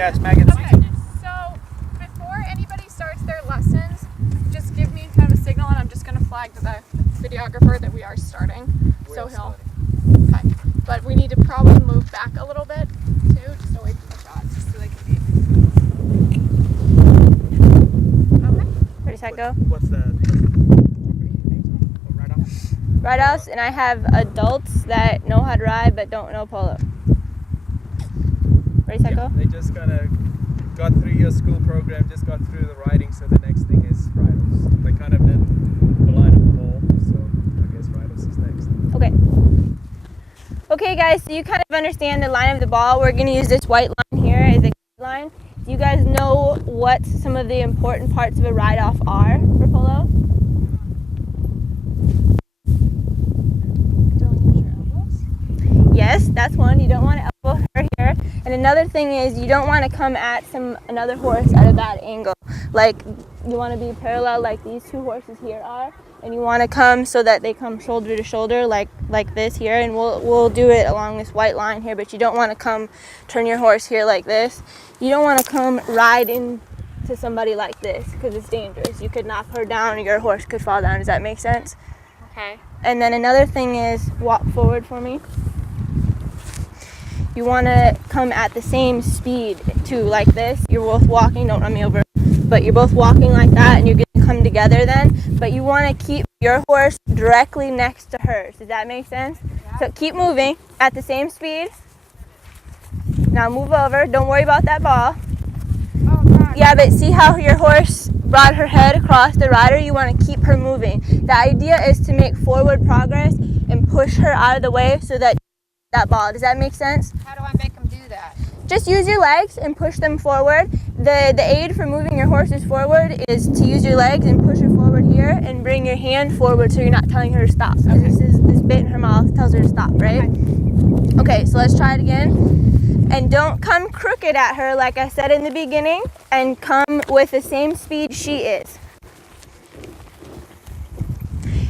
Yeah, it's Megan. Okay, so before anybody starts their lessons, just give me kind of a signal and I'm just going to flag to the videographer that we are starting. So he'll, okay. But we need to probably move back a little bit too, just away from the shots, just so they can be. Okay. Ready, set, go. What's that? Ride-offs, and I have adults that know how to ride but don't know polo. Ready, set, go? They just kind of got through your school program, just got through the riding, so the next thing is ride-offs. They kind of did the line of the ball, so I guess ride-offs is next. Okay. Okay, guys, so you kind of understand the line of the ball. We're going to use this white line here as a guideline. Do you guys know what some of the important parts of a ride-off are for polo? Yes, that's one. You don't want to elbow her here. And another thing is you don't want to come at another horse at a bad angle. Like you want to be parallel like these two horses here are, and you want to come so that they come shoulder to shoulder like this here, and we'll do it along this white line here, but you don't want to come turn your horse here like this. You don't want to come ride into somebody like this because it's dangerous. You could knock her down or your horse could fall down. Does that make sense? Okay. And then another thing is walk forward for me. You want to come at the same speed too, like this. You're both walking, don't run me over, but you're both walking like that and you're going to come together then. But you want to keep your horse directly next to hers. Does that make sense? Yeah. So keep moving at the same speed. Now move over. Don't worry about that ball. Oh, God. Yeah, but see how your horse brought her head across the rider? You want to keep her moving. The idea is to make forward progress and push her out of the way so that ball. Does that make sense? How do I make them do that? Just use your legs and push them forward. The aid for moving your horses forward is to use your legs and push her forward here and bring your hand forward so you're not telling her to stop. Okay. This bit in her mouth tells her to stop, right? Okay, so let's try it again. And don't come crooked at her like I said in the beginning, and come with the same speed she is.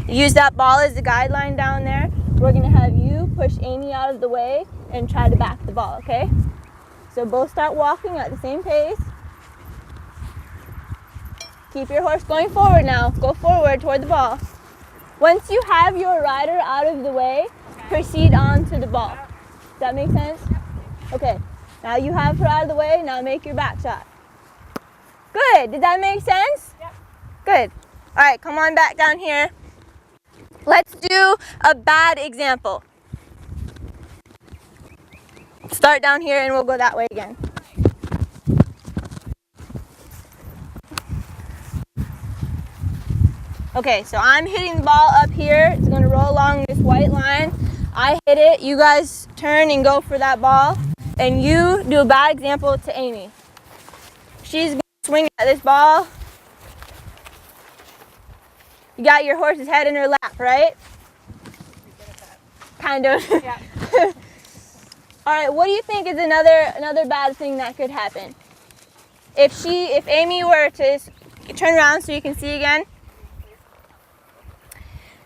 Use that ball as a guideline down there. We're going to have you push Amy out of the way and try to back the ball, okay? So both start walking at the same pace. Keep your horse going forward now. Go forward toward the ball. Once you have your rider out of the way, proceed on to the ball. Does that make sense? Okay. Now you have her out of the way. Now make your back shot. Good. Did that make sense? Yep. Good. All right, come on back down here. Let's do a bad example. Start down here and we'll go that way again. Okay, so I'm hitting the ball up here. It's going to roll along this white line. I hit it. You guys turn and go for that ball. And you do a bad example to Amy. She's going to swing at this ball. You got your horse's head in her lap, right? Kind of. Yeah. All right, what do you think is another bad thing that could happen? If Amy were to turn around so you can see again.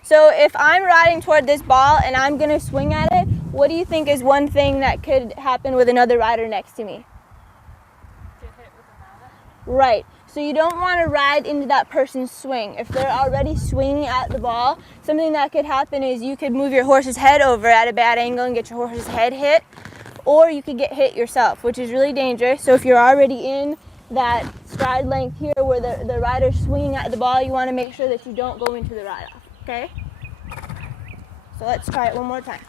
So if I'm riding toward this ball and I'm going to swing at it, what do you think is one thing that could happen with another rider next to me? Get hit with a mallet. Right. So you don't want to ride into that person's swing. If they're already swinging at the ball, something that could happen is you could move your horse's head over at a bad angle and get your horse's head hit, or you could get hit yourself, which is really dangerous. So if you're already in that stride length here where the rider's swinging at the ball, you want to make sure that you don't go into the ride-off, okay? So let's try it one more time.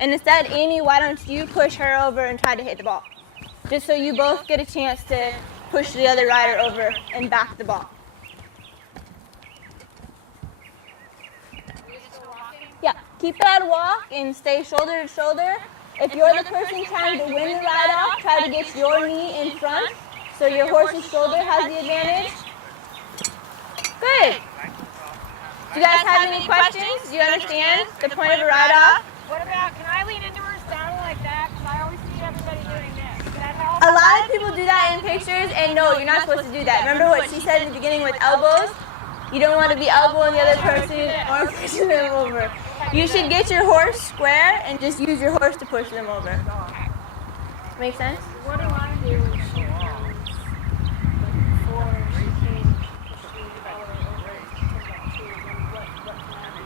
And instead, Amy, why don't you push her over and try to hit the ball? Just so you both get a chance to push the other rider over and back the ball. Yeah, keep that walk and stay shoulder to shoulder. If you're the person trying to win the ride-off, try to get your knee in front so your horse's shoulder has the advantage. Good. Do you guys have any questions? Do you understand the point of a ride-off? What about, can I lean into her saddle like that? Because I always see everybody doing this. Can that help? A lot of people do that in pictures, and no, you're not supposed to do that. Remember what she said in the beginning with elbows? You don't want to be elbowing the other person or pushing them over. You should get your horse square and just use your horse to push them over. Make sense? What do I do when she comes, like, before she came, she developed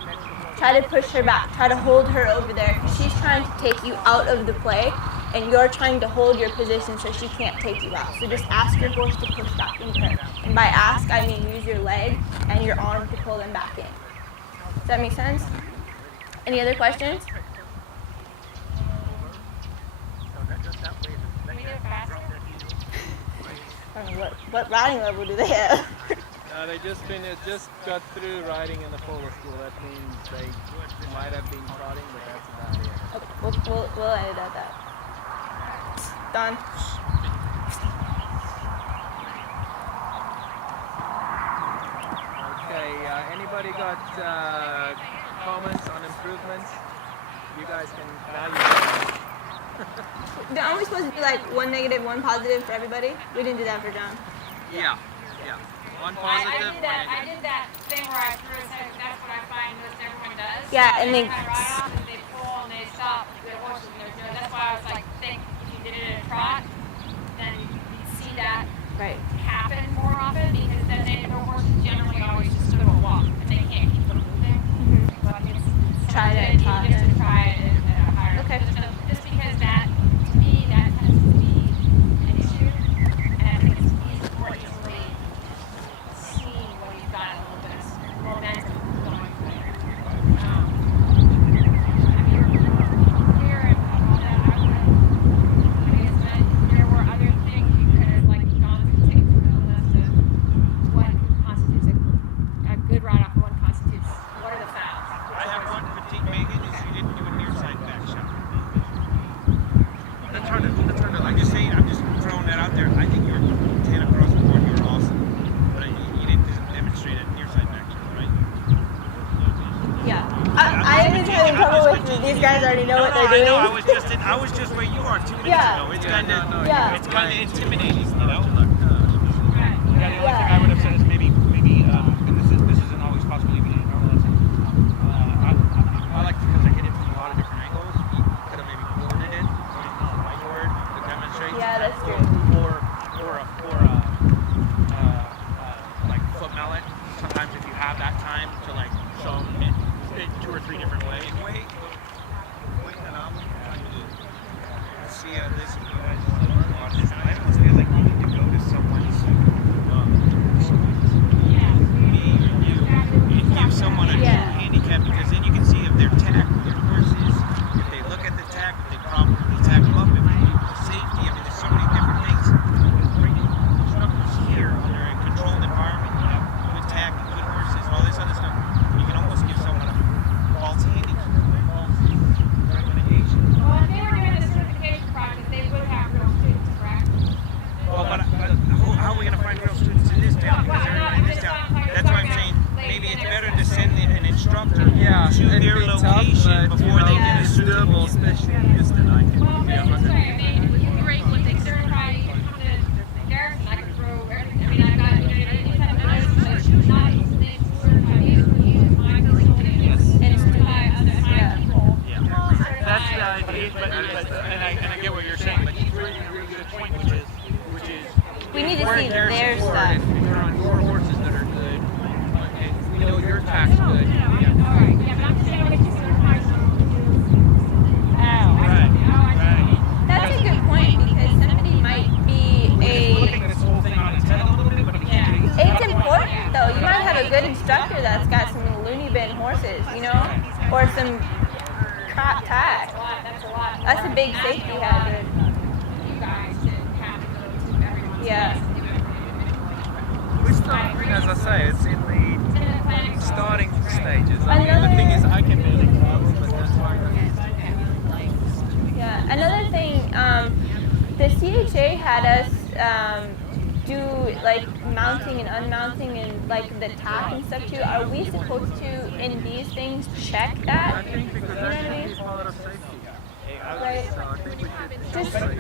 what Try to push her back. Try to hold her over there. She's trying to take you out of the play, and you're trying to hold your position so she can't take you out. So just ask your horse to push back into her. And by ask, I mean use your leg and your arm to pull them back in. Does that make sense? Any other questions? I don't know, what riding level do they have? They just got through riding in the polo school. That means they might have been trotting, but that's about it. Okay, we'll edit out that. Done. Okay, anybody got comments on improvements? You guys can now. Aren't we supposed to do like one negative, one positive for everybody? We didn't do that for John. Yeah. One I positive. did that thing where I threw a second. That's what I find most everyone does. Yeah, and they- kind of ride off and they pull and they stop their horses and they're doing. That's why I was like, think if you did it in a trot, then you'd see that Right. happen more often because then their horses generally always just sort of walk and they can't keep them moving. So I think it's Try to good trot just it. to try it at a higher Okay. just because that, to me, that tends to be an issue. And I think it's more easily seen when you've got a little bit of momentum going for it. I mean, here and all that, I guess that there were other things you could have, like, gone through, taken through the list of what constitutes a good ride off and what constitutes, what are the fouls? I have one critique, Megan, is you didn't do a near side back shot. I'm just saying, I'm just throwing that out there. I think you were 10 across the board, you were awesome. But you didn't demonstrate a near side back shot, right? Yeah. I am having trouble with these guys already know what they're doing. I know, I was just where you are 2 minutes Yeah. ago. It's Yeah. it's kinda intimidating, you know? Right. Yeah, the only thing I would have said is maybe, and this isn't always possible even in a normal lesson. I like because I hit it from a lot of different angles. You could have maybe boarded it, put it on the whiteboard to demonstrate. Yeah, that's true. Like foot mallet. Sometimes if you have that time to like show them it 2 or 3 different ways. Wait, and I'm trying to see this. I almost feel like you need to go to someone's. Give someone a Yeah. handicap because then you can see if they're tagged with their horses, if they look at the tag, if they properly tag them up, if they use safety. I mean, there's so many different things. Bringing instructors here when they're in a controlled environment, you have good tag and good horses, all this other stuff. You can almost give someone a false handicap, false recommendation. Well, if they were doing the certification project, they would have real students, correct? Well, but how are we going to find real students in this town? Because everybody in this town. That's why I'm saying maybe it's better to send an instructor to their location before they get a suitable certificate. specialist, and I can Well, be but it's sorry, I mean, you're right, when they certify, you come to Garrison, I can throw everything. I mean, I've got, anytime I was not they certify you, we use my facilities and certify other people. That's the idea, and I get what you're saying, but you bring a really good point, which is We need to we're see in Garrison their Ford, stuff. and you're on your horses that are good, and we know your tack's No, good. all right, yeah, but I'm saying when you certify someone to do. Right. That's a good point because somebody might be Flipping this whole thing on its head a little bit, but It's important though. You might have a good instructor that's got some loony bin horses, you know, or some crap tack. That's a lot. That's a big safety hazard. You guys to have to go to everyone's. Yeah. We're still, as I say, it's in the starting stages. I mean, Another- the thing is, I can really travel, but that's why Yeah. Another thing, the CHA had us do like mounting and unmounting and like the tack and stuff too. Are we supposed to in these things check that? I think because You know what I that mean? should be part of safety. Right. So I think we should Just going